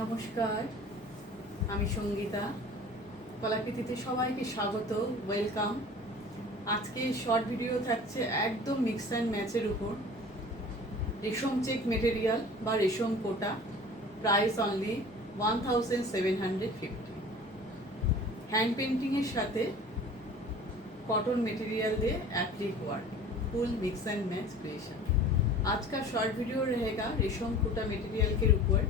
নমস্কার, আমি সঙ্গীতা। কলাকৃতিতে সবাইকে স্বাগত, ওয়েলকাম। আজকে শর্ট ভিডিও থাকছে একদম মিক্স অ্যান্ড ম্যাচের উপর। রেশম চেক মেটেরিয়াল বা রেশম কোটা, প্রাইস অনলি 1750। হ্যান্ড পেন্টিংয়ের সাথে কটন মেটেরিয়াল দিয়ে applique work, full mix and match creation. आज का शॉर्ट वीडियो रहेगा रेशम कोटा मटेरियल के ऊपर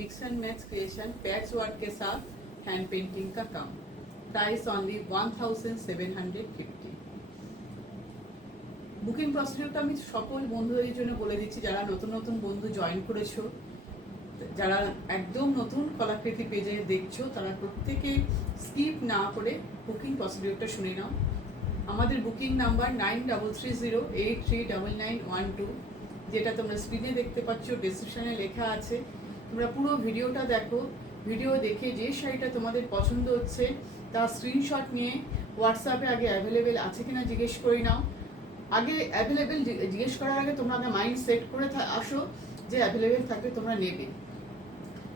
mix and match creation patch work के साथ हैंड पेंटिंग का काम। Price only 1750। বুকিং প্রসিডিউরটা আমি সকল বন্ধুদের জন্য বলে দিচ্ছি, যারা নতুন নতুন বন্ধু জয়েন করেছো, যারা একদম নতুন কলাকৃতি পেজে দেখছো, তারা প্রত্যেকে স্কিপ না করে বুকিং প্রসিডিউরটা শুনে নাও। আমাদের বুকিং নাম্বার 9330839912, যেটা তোমরা স্ক্রিনে দেখতে পাচ্ছ, ডেসক্রিপশনে লেখা আছে। তোমরা পুরো ভিডিওটা দেখো, ভিডিও দেখে যে শাড়িটা তোমাদের পছন্দ হচ্ছে তার স্ক্রিনশট নিয়ে হোয়াটসঅ্যাপে আগে অ্যাভেলেবেল আছে কিনা জিজ্ঞেস করে নাও। আগে অ্যাভেলেবেল জিজ্ঞেস করার আগে তোমরা আগে মাইন্ড সেট করে আসো যে অ্যাভেলেবেল থাকলে তোমরা নেবে।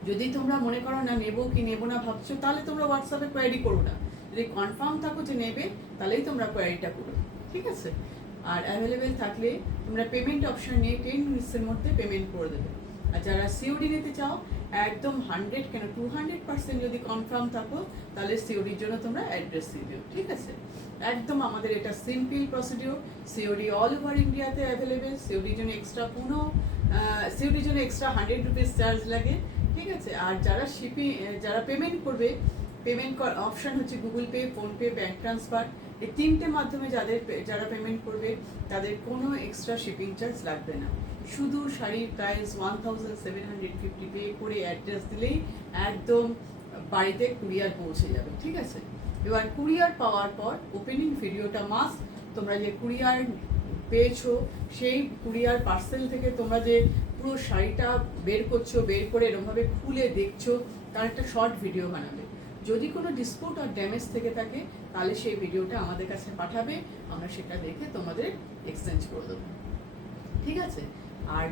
যদি তোমরা মনে করো না নেবো কি নেবো না ভাবছো, তাহলে তোমরা হোয়াটসঅ্যাপে কোয়ারি করো না। যদি কনফার্ম থাকো যে নেবে, তাহলেই তোমরা কোয়ারিটা করো, ঠিক আছে? আর অ্যাভেলেবেল থাকলে তোমরা পেমেন্ট অপশন নিয়ে 10 মিনিটসের মধ্যে পেমেন্ট করে দেবে। আর যারা সিওডি নিতে চাও, একদম 100 কেন 200% যদি কনফার্ম থাকো, তাহলে সিওডির জন্য তোমরা অ্যাড্রেস দিও, ঠিক আছে? একদম আমাদের এটা simple procedure. COD all over ইন্ডিয়াতে অ্যাভেলেবেল। সিওডির জন্য এক্সট্রা সিওডির জন্য এক্সট্রা 100 রুপিস চার্জ লাগে, ঠিক আছে? আর যারা যারা পেমেন্ট করবে, পেমেন্ট অপশান হচ্ছে Google pay, PhonePe, bank transfer. এই তিনটে মাধ্যমে যারা পেমেন্ট করবে তাদের কোনো এক্সট্রা শিপিং চার্জ লাগবে না। শুধু শাড়ির প্রাইস 1750 পে করে অ্যাড্রেস দিলেই একদম বাড়িতে কুরিয়ার পৌঁছে যাবে, ঠিক আছে? এবার কুরিয়ার পাওয়ার পর ওপেনিং ভিডিওটা মাস্ট। তোমরা যে কুরিয়ার পেয়েছো, সেই কুরিয়ার পার্সেল থেকে তোমরা যে পুরো শাড়িটা বের করছো, বের করে এরকমভাবে খুলে দেখছো, তার একটা শর্ট ভিডিও বানাবে। যদি কোনো ডিসপুট আর ড্যামেজ থেকে থাকে, তাহলে সেই ভিডিওটা আমাদের কাছে পাঠাবে, আমরা সেটা দেখে তোমাদের এক্সচেঞ্জ করে দেবো, ঠিক আছে? আর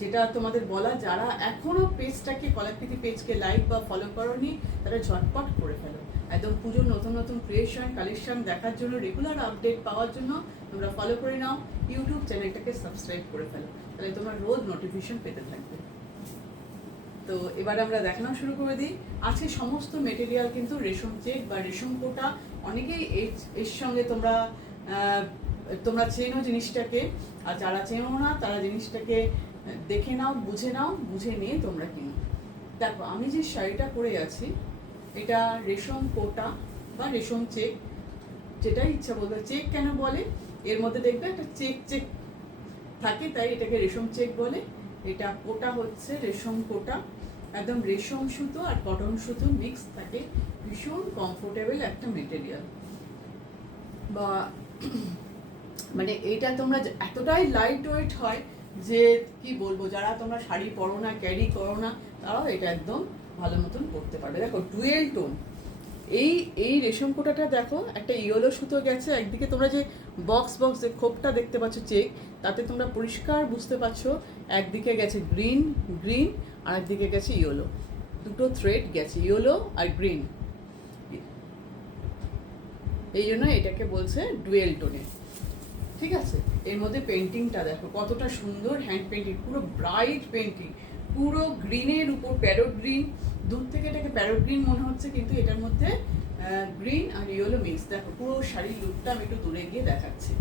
যেটা তোমাদের বলা, যারা এখনও পেজটাকে, কলাকৃতি পেজকে লাইক বা ফলো করোনি, তারা ঝটপট করে ফেলো। একদম পুজোর নতুন নতুন ক্রিয়েশন কালেকশন দেখার জন্য, রেগুলার আপডেট পাওয়ার জন্য তোমরা ফলো করে নাও। ইউটিউব চ্যানেলটাকে সাবস্ক্রাইব করে ফেলো, তাহলে তোমরা রোজ নোটিফিকেশন পেতে থাকবে। তো এবার আমরা দেখানো শুরু করে দিই। আজকে সমস্ত মেটেরিয়াল কিন্তু রেশম চেক বা রেশম কোটা। অনেকেই এর সঙ্গে তোমরা চেনো জিনিসটাকে, আর যারা চেনো না তারা জিনিসটাকে দেখে নাও, বুঝে নিয়ে তোমরা কিনো। দেখো, আমি যে শাড়িটা পরে আছি, এটা রেশম কোটা বা রেশম চেক, যেটা ইচ্ছা বলতে। চেক কেন বলে? এর মধ্যে দেখবে একটা চেক থাকে, তাই এটাকে রেশম চেক বলে। এটা কোটা হচ্ছে রেশম কোটা, একদম রেশম সুতো আর কটন সুতো মিক্স থাকে। ভীষণ কমফোর্টেবল একটা মেটেরিয়াল, বা মানে এটা তোমরা এতটাই লাইট ওয়েট হয় যে কি বলবো, যারা তোমরা শাড়ি পরো না, ক্যারি করো না, তারাও এটা একদম ভালো মতন পরতে পারবে। দেখো, ডুয়েল টোন এই রেশম কোটাটা দেখো, একটা ইয়েলো সুতো গেছে একদিকে। তোমরা যে বক্স যে খোপটা দেখতে পাচ্ছ চেক, তাতে তোমরা পরিষ্কার বুঝতে পারছো একদিকে গেছে গ্রিন আর একদিকে গেছে ইয়েলো। দুটো থ্রেড গেছে, ইয়েলো আর গ্রিন। এই জন্য এটাকে বলছে ডুয়েল টোনে, ঠিক আছে? এর মধ্যে পেন্টিংটা দেখো কতটা সুন্দর, হ্যান্ড পেন্টিং, পুরো ব্রাইট পেন্টিং, পুরো গ্রিনের উপর প্যারট গ্রিন। দূর থেকে এটাকে প্যারট গ্রিন মনে হচ্ছে, কিন্তু এটার মধ্যে গ্রিন আর ইয়েলো মিক্স। দেখো পুরো শাড়ির লুকটা আমি একটু দূরে গিয়ে দেখাচ্ছি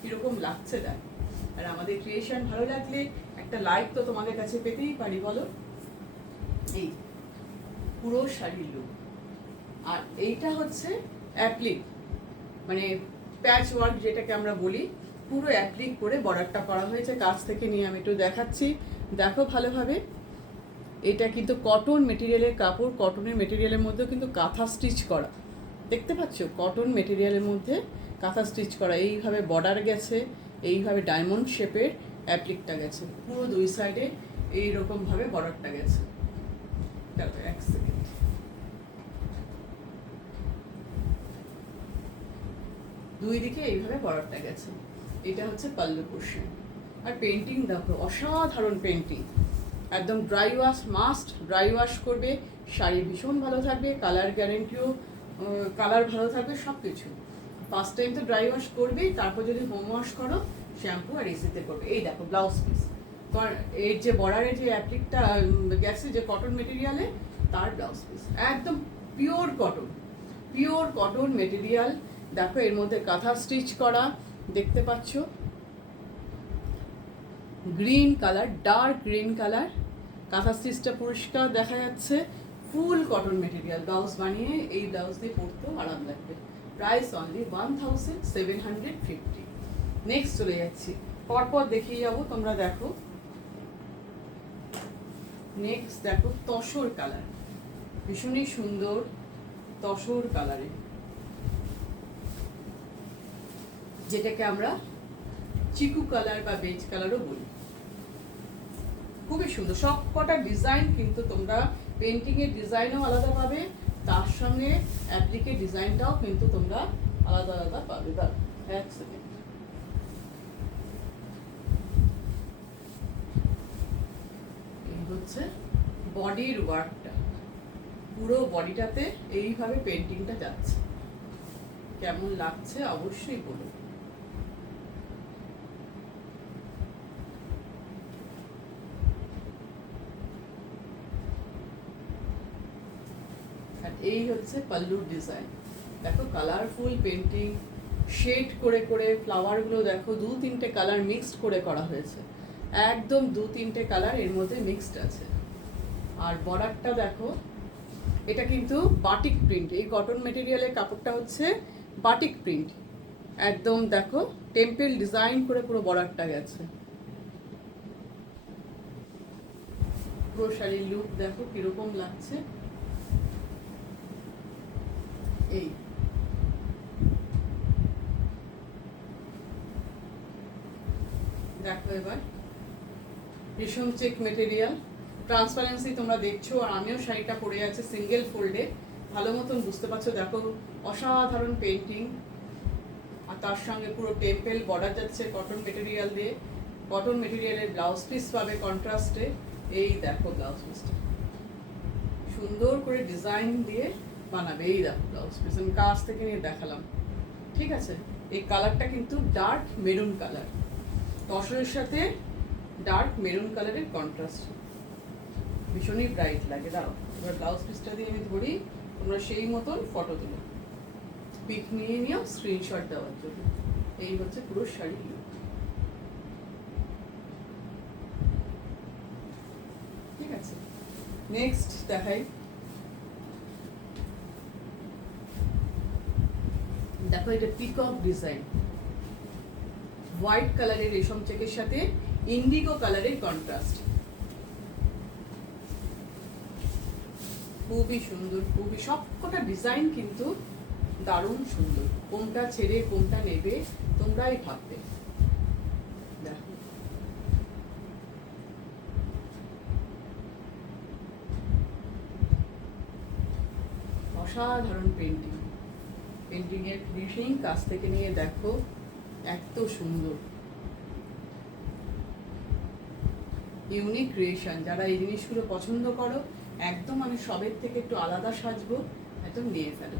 কীরকম লাগছে দেখ। আর আমাদের ক্রিয়েশন ভালো লাগলে একটা লাইক তো তোমাদের কাছে পেতেই পারি, বলো? এই পুরো শাড়ির লুক। আর এইটা হচ্ছে অ্যাপ্লিক, মানে প্যাচ ওয়ার্ক যেটাকে আমরা বলি, পুরো অ্যাপ্লিক করে বর্ডারটা করা হয়েছে। কাছ থেকে নিয়ে আমি একটু দেখাচ্ছি, দেখো ভালোভাবে। এটা কিন্তু কটন মেটেরিয়ালের কাপড়, কটনের মেটেরিয়ালের মধ্যেও কিন্তু কাঁথা স্টিচ করা, দেখতে পাচ্ছ? কটন মেটেরিয়ালের মধ্যে কাঁথা স্টিচ করা। এইভাবে বর্ডার গেছে, এইভাবে ডায়মন্ড শেপের অ্যাপ্লিকটা গেছে, পুরো দুই সাইডে এইরকমভাবে বর্ডারটা গেছে। দেখো, এক সেকেন্ড, দুই দিকে এইভাবে বর্ডারটা গেছে। এটা হচ্ছে পাল্লু পোর্শন। আর পেন্টিং দেখো, অসাধারণ পেন্টিং, একদম dry wash must, dry wash করবে, শাড়ি ভীষণ ভালো থাকবে, কালার গ্যারেন্টিও, কালার ভালো থাকবে, সব কিছু। ফার্স্ট টাইম তো ড্রাই ওয়াশ করবেই, তারপর যদি হোম ওয়াশ করো শ্যাম্পু আর এসিতে করবে। এই দেখো ব্লাউজ পিস, এর যে বর্ডারের যে অ্যাপ্লিকটা গেছে যে কটন মেটেরিয়ালে, তার ব্লাউজ পিস একদম pure cotton, pure cotton material. দেখো এর মধ্যে কাঁথা স্টিচ করা, দেখতে পাচ্ছ green colour, dark green colour, কাঁথা স্টিচটা পরিষ্কার দেখা যাচ্ছে। ফুল কটন মেটেরিয়াল, ব্লাউজ বানিয়ে এই ব্লাউজ দিয়ে পরতেও আরাম লাগবে। Price only 1750। নেক্সট চলে যাচ্ছি, পরপর দেখিয়ে যাবো, তোমরা দেখো। নেক্সট দেখো তসর কালার, ভীষণই সুন্দর তসর কালারে, যেটাকে আমরা চিকু কালার বা বেজ কালারও বলি। খুবই সুন্দর, সব কটা ডিজাইন কিন্তু তোমরা পেন্টিং এর ডিজাইনও আলাদা পাবে, তার সঙ্গে অ্যাপ্লিকের ডিজাইনটাও কিন্তু তোমরা আলাদা আলাদা পাবে। এক সেকেন্ড, এই হচ্ছে বডির ওয়ার্কটা, পুরো বডিটাতে এইভাবে পেন্টিংটা যাচ্ছে। কেমন লাগছে অবশ্যই বলুন। এই হচ্ছে পাল্লুর ডিজাইন, দেখো কালারফুল পেন্টিং, শেড করে করে ফ্লাওয়ারগুলো দেখো 2-3টে কালার মিক্সড করে করা হয়েছে, একদম 2-3টে কালার এর মধ্যে মিক্সড আছে। আর বর্ডারটা দেখো, এটা কিন্তু বাটিক প্রিন্ট, এই কটন মেটেরিয়ালের কাপড়টা হচ্ছে বাটিক প্রিন্ট, একদম দেখো টেম্পল ডিজাইন করে পুরো বর্ডারটা গেছে। পুরো শাড়ির লুক দেখো কিরকম লাগছে। এই দেখো এবার রেশম চেক মেটেরিয়াল, ট্রান্সপারেন্সি তোমরা দেখছো, আর আমিও শাড়িটা পরে আছে সিঙ্গেল ফোল্ডে, ভালো মতন বুঝতে পারছো। দেখো অসাধারণ পেন্টিং, আর তার সঙ্গে পুরো টেম্পল বর্ডার যাচ্ছে কটন মেটেরিয়াল দিয়ে। কটন মেটেরিয়ালের ব্লাউজ পিস পাবে কন্ট্রাস্টে। এই দেখো ব্লাউজ পিসটা সুন্দর করে ডিজাইন দিয়ে বানাবে। এই দেখো ব্লাউজ পিস, আমি কাছ থেকে নিয়ে দেখালাম, ঠিক আছে। এই কালারটা কিন্তু ডার্ক মেরুন কালার, তসরের সাথে ডার্ক মেরুন কালারের কন্ট্রাস্ট, ভীষণই ব্রাইট লাগে। দাঁড়াও এবার ব্লাউজ পিসটা দিয়ে আমি ধরি, তোমরা সেই মতন ফটো তুলো, পিক নিয়ে নিও স্ক্রিনশট দেওয়ার জন্য। এই হচ্ছে পুরো শাড়ি লুক, ঠিক আছে। নেক্সট দেখাই, দেখো এটা পিকক ডিজাইন, হোয়াইট কালারের রেশম চেকের সাথে ইন্ডিগো কালারের কন্ট্রাস্ট, খুবই সুন্দর, খুবই সবকটা ডিজাইন কিন্তু দারুণ সুন্দর। কোনটা ছেড়ে কোনটা নেবে তোমরাই ভাববে। দেখো অসাধারণ পেন্টিং, পেন্টিং এর ফিনিশিং কাছ থেকে নিয়ে দেখো, এত সুন্দর ইউনিক ক্রিয়েশন। যারা এই জিনিসগুলো পছন্দ করো, একদম আমি সবের থেকে একটু আলাদা সাজবো, একদম নিয়ে ফেলো।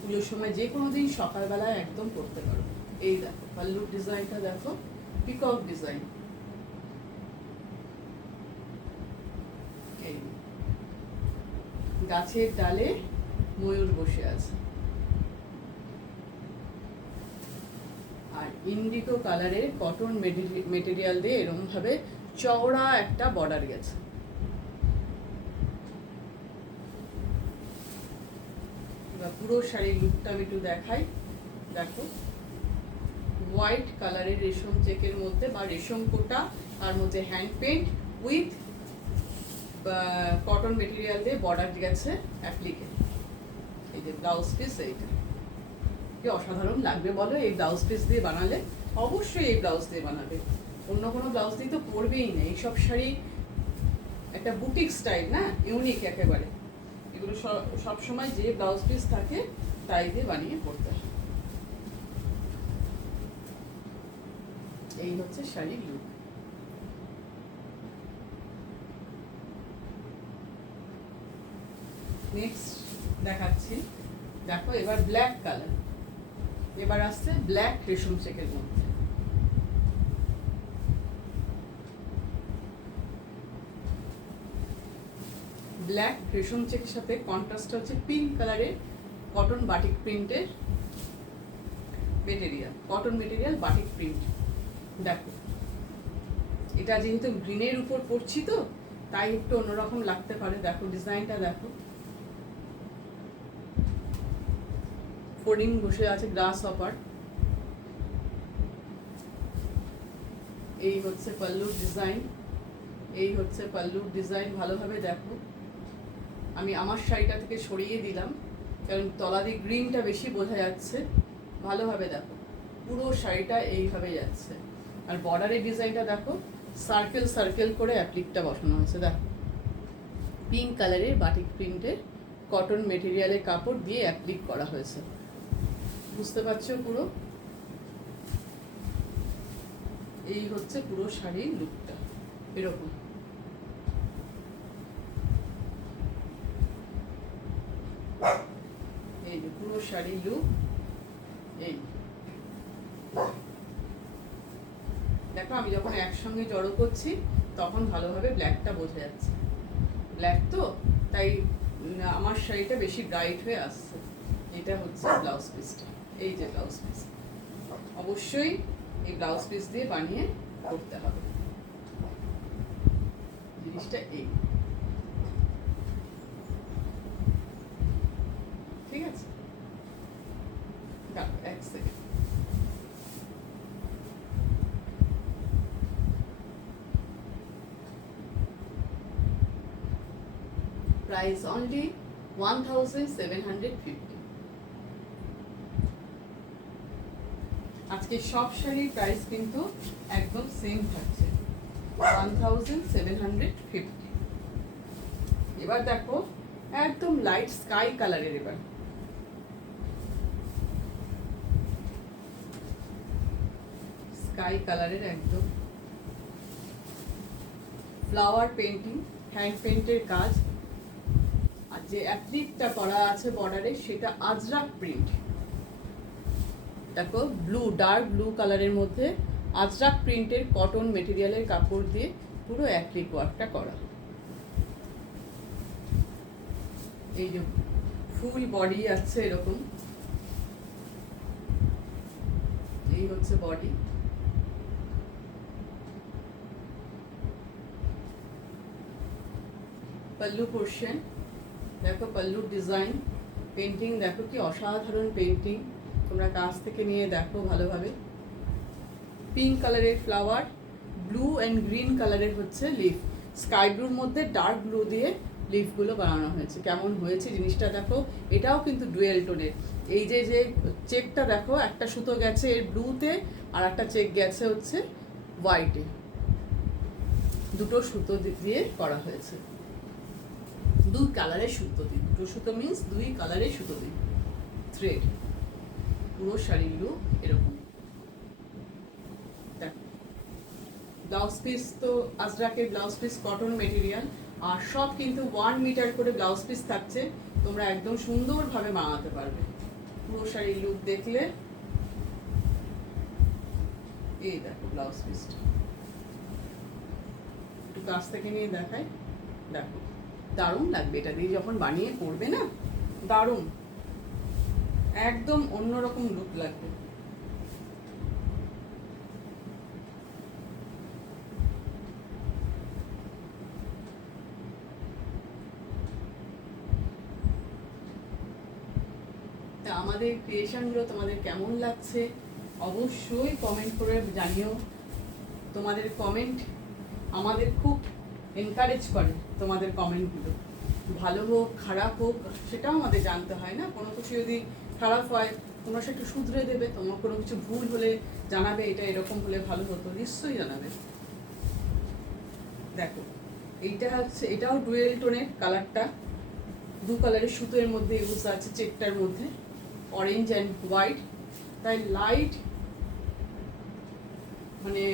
পুজোর সময় যে কোনো দিন সকালবেলায় একদম করতে পারো। এই দেখো পাল্লুর ডিজাইনটা দেখো, পিকক ডিজাইন। এই গাছের ডালে ময়ূর বসে আছে, আর ইন্ডিগো কালারের কটন মেটেরিয়াল দিয়ে এরকম ভাবে চওড়া একটা বর্ডার গেছে। এবার পুরো শাড়ির লুকটা আমি একটু দেখাই। দেখো হোয়াইট কালারের রেশম চেকের মধ্যে বা রেশম কোটা, তার মধ্যে hand paint with cotton material দিয়ে বর্ডার গেছে অ্যাপ্লিকে। এই যে ব্লাউজ পিস, এইটা কি অসাধারণ লাগবে বলো এই ব্লাউজ পিস দিয়ে বানালে। অবশ্যই এই ব্লাউজ দিয়ে বানাবে, অন্য কোনো ব্লাউজ দিয়ে তো পরবেই না। এইসব শাড়ি একটা বুটিক স্টাইল না, ইউনিক একেবারে। এগুলো সব সময় যে ব্লাউজ পিস থাকে তাই দিয়ে বানিয়ে পরতে হয়। এই হচ্ছে শাড়ির লুক। নেক্সট দেখাচ্ছি, দেখো এবার ব্ল্যাক কালার, এবার আসছে ব্ল্যাক রেশম চেকের মধ্যে। ব্ল্যাক রেশম চেকের সাথে কন্ট্রাস্ট হচ্ছে পিঙ্ক কালারের কটন বাটিক প্রিন্টের material, cotton material batik print. দেখো এটা যেহেতু গ্রিনের উপর পড়ছি তো তাই একটু অন্যরকম লাগতে পারে। দেখো ডিজাইনটা দেখো, ফোল্ডিং বসে আছে গ্রাস হপার। এই হচ্ছে পাল্লুর ডিজাইন, এই হচ্ছে পাল্লুর ডিজাইন। ভালোভাবে দেখো, আমি আমার শাড়িটা থেকে সরিয়ে দিলাম কারণ তলা দিয়ে গ্রিনটা বেশি বোঝা যাচ্ছে। ভালোভাবে দেখো, পুরো শাড়িটা এইভাবে যাচ্ছে। আর বর্ডারের ডিজাইনটা দেখো, সার্কেল সার্কেল করে অ্যাপ্লিকটা বসানো হয়েছে। দেখো পিঙ্ক কালারের বাটিক প্রিন্টের কটন মেটেরিয়ালের কাপড় দিয়ে অ্যাপ্লিক করা হয়েছে, বুঝতে পারছো পুরো। এই হচ্ছে পুরো শাড়ির লুকটা এরকম। এই যে পুরো শাড়ির লুক। এই দেখো, আমি যখন একসঙ্গে জড়ো করছি তখন ভালোভাবে ব্ল্যাকটা বোঝা যাচ্ছে। ব্ল্যাক তো তাই আমার শাড়িটা বেশি ব্রাইট হয়ে আসছে। এটা হচ্ছে ব্লাউজ পিসটা, এই যে ব্লাউজ পিস। অবশ্যই এই ব্লাউজ পিস দিয়ে বানিয়ে করতে হবে জিনিসটা। এই ঠিক আছে, এক সেকেন্ড। Price only 1750। আজকে সব শাড়ির প্রাইস কিন্তু একদম সেম থাকছে, 1750। এবার দেখো একদম লাইট স্কাই কালারের, এবার স্কাই কালারের একদম ফ্লাওয়ার পেন্টিং, হ্যান্ড পেন্টের কাজ। আর যে অ্যাপ্লিকটা করা আছে বর্ডারে সেটা আজরাক প্রিন্ট। দেখো ব্লু, ডার্ক ব্লু কালারের মধ্যে আজরাক প্রিন্টের কটন মেটেরিয়ালের কাপড় দিয়ে পুরো অ্যাপ্লিক ওয়ার্কটা করা। এই যে ফুল বডি আছে এরকম, এই হচ্ছে বডি। পাল্লু পোর্শন দেখো, পাল্লুর ডিজাইন, পেন্টিং দেখো কি অসাধারণ পেন্টিং। তোমরা কাছ থেকে নিয়ে দেখো ভালোভাবে। পিঙ্ক কালারের ফ্লাওয়ার, ব্লু অ্যান্ড গ্রিন কালারের হচ্ছে লিফ, স্কাই ব্লুর মধ্যে ডার্ক ব্লু দিয়ে লিফগুলো বানানো হয়েছে। কেমন হয়েছে জিনিসটা দেখো। এটাও কিন্তু ডুয়েল টোনের। এই যে যে চেকটা দেখো, একটা সুতো গেছে এর ব্লুতে আর একটা চেক গেছে হচ্ছে হোয়াইটে, দুটো সুতো দিয়ে করা হয়েছে। দুই কালারের সুতো দিই, দুটো সুতো মিন্স দুই কালারের সুতো দিই, থ্রেড। পুরো শাড়ির লুক এরকম। ব্লাউজ পিস তো আজরাকের ব্লাউজ পিস কটন মেটেরিয়াল, আর সব কিন্তু 1 মিটার করে ব্লাউজ পিস থাকছে। তোমরা একদম সুন্দরভাবে বানাতে পারবে। পুরো শাড়ির লুক দেখলে এই দেখো ব্লাউজ পিসটা, একটু কাছ থেকে নিয়ে দেখাই। দেখো দারুণ লাগবে এটা দিয়ে যখন বানিয়ে পরবে না, দারুণ, একদম অন্যরকম লুক লাগবে। তা আমাদের ক্রিয়েশনগুলো তোমাদের কেমন লাগছে অবশ্যই কমেন্ট করে জানিও। তোমাদের কমেন্ট আমাদের খুব এনকারেজ করে। তোমাদের কমেন্টগুলো ভালো হোক খারাপ হোক সেটাও আমাদের জানতে হয় না। কোনো কিছু যদি খারাপ হয় তোমরা সেটা শুধরে দেবে, তোমার কোনো কিছু ভুল হলে জানাবে, এটা এরকম হলে ভালো হতো, নিশ্চয়ই জানাবে। দেখো এইটা হচ্ছে, এটাও ডুয়েল টোনের কালারটা, দু কালারের সুতোর মধ্যে ইউজ আছে, চেকটার মধ্যে অরেঞ্জ অ্যান্ড হোয়াইট, তাই লাইট মানে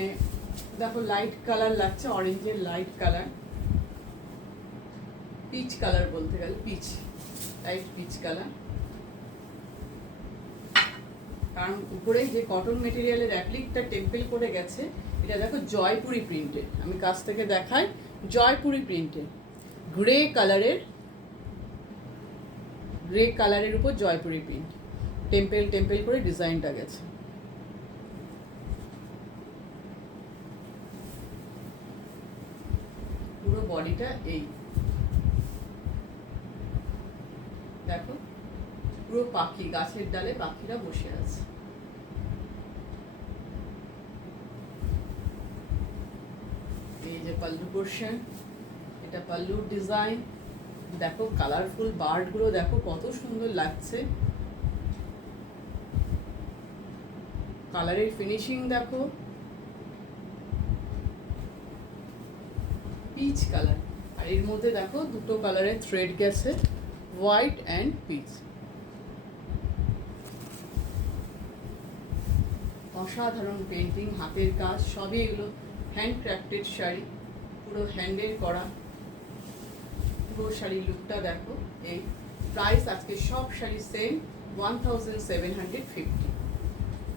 দেখো লাইট কালার লাগছে, অরেঞ্জের লাইট কালার, পিচ কালার বলতে গেলে পিচ। Light peach colour. কারণ উপরে যে কটন মেটেরিয়ালের অ্যাপ্লিকটা টেম্পেল করে গেছে, এটা দেখো জয়পুরি প্রিন্টের। আমি কাছ থেকে দেখাই, জয়পুরি প্রিন্টের গ্রে কালারের উপর জয়পুরি প্রিন্ট, টেম্পেল করে ডিজাইনটা গেছে। পুরো বডিটা এই দেখো, পুরো পাখি, গাছের ডালে পাখিরা বসে আছে। এই যে পাল্লু পোর্শন, এটা পাল্লুর ডিজাইন। দেখো কালারফুল বার্ড গুলো দেখো কত সুন্দর লাগছে, কালারের ফিনিশিং দেখো, পিচ কালার। আর এর মধ্যে দেখো দুটো কালারের থ্রেড গেছে, হোয়াইট অ্যান্ড পিচ। অসাধারণ পেন্টিং, হাতের কাজ, সবই এগুলো হ্যান্ড ক্রাফটেড শাড়ি, পুরো হ্যান্ডের করা। পুরো শাড়ির লুকটা দেখো। এই প্রাইস আজকে সব শাড়ি সেম 1750।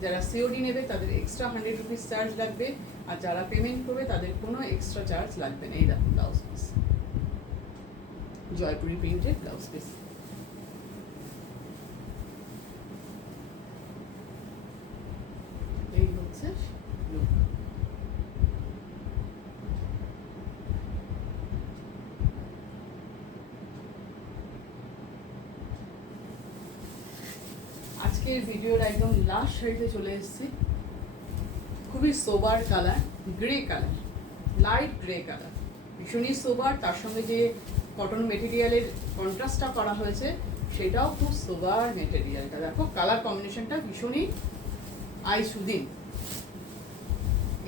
যারা সিওডি নেবে তাদের এক্সট্রা 100 রুপিস চার্জ লাগবে, আর যারা পেমেন্ট করবে তাদের কোনো এক্সট্রা চার্জ লাগবে না। এই দেখো ব্লাউজ পিস, জয়পুরি প্রিন্টের ব্লাউজ পিস। এই হচ্ছে লুক। আজকের ভিডিওর একদম লাস্ট শাড়িতে চলে এসেছি। খুবই sober colour, grey colour, light grey colour, ভীষণই সোবার। তার সঙ্গে যে কটন মেটেরিয়ালের কন্ট্রাস্টটা করা হয়েছে সেটাও খুব সোবার মেটেরিয়ালটা। দেখো কালার কম্বিনেশনটা ভীষণই আই সুদিন।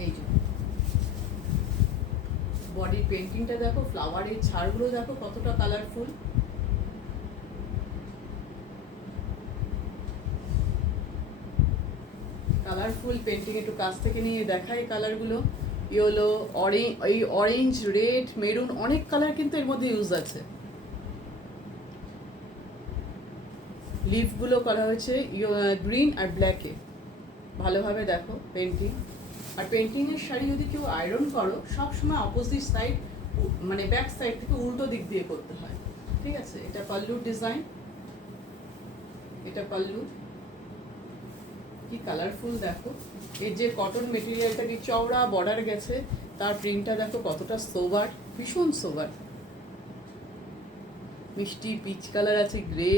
এই যে বডির পেন্টিংটা দেখো, ফ্লাওয়ারের ছাড়গুলো দেখো কতটা কালারফুল। কালারফুল পেন্টিং একটু কাছ থেকে নিয়ে দেখাই কালারগুলো। ইয়েলো, অরেঞ্জ, রেড, মেরুন, অনেক কালার কিন্তু এর মধ্যে ইউজ আছে। লিফগুলো করা হয়েছে গ্রিন আর ব্ল্যাকে। ভালোভাবে দেখো পেন্টিং। আর পেন্টিংয়ের শাড়ি যদি কেউ আয়রন করো, সবসময় অপোজিট সাইড, মানে ব্যাক সাইড থেকে উল্টো দিক দিয়ে করতে হয়, ঠিক আছে। এটা পাল্লুর ডিজাইন, এটা পাল্লু, কি কালারফুল দেখো। এর যে কটন মেটেরিয়ালটা কি চওড়া বর্ডার গেছে, তার প্রিন্টটা দেখো কতটা সোবার, ভীষণ সোবার। মিষ্টি পিচ কালার আছে, গ্রে,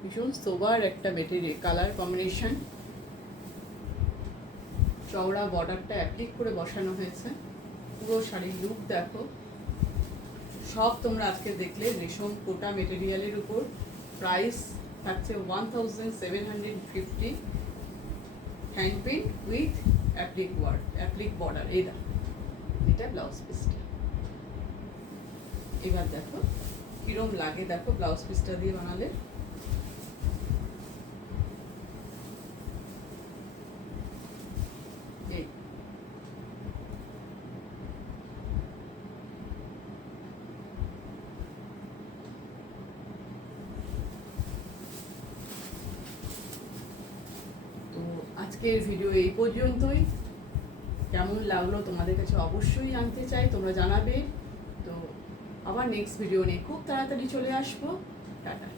ভীষণ সোবার একটা মেটেরিয়াল কালার কম্বিনেশন। চওড়া বর্ডারটা অ্যাপ্লিক করে বসানো হয়েছে। পুরো শাড়ির লুক দেখো। সব তোমরা আজকে দেখলে রেশম কোটা মেটেরিয়ালের উপর। প্রাইস থাকছে 1750, hand paint with applique border. এই দেখো, এটা ব্লাউজ পিসটা। এবার দেখো কিরম লাগে, দেখো ব্লাউজ পিসটা দিয়ে বানালে। আজকের ভিডিও এই পর্যন্তই। কেমন লাগলো তোমাদের কাছে অবশ্যই জানতে চাই, তোমরা জানাবে। তো আবার নেক্সট ভিডিও নিয়ে খুব তাড়াতাড়ি চলে আসবো। টাটা।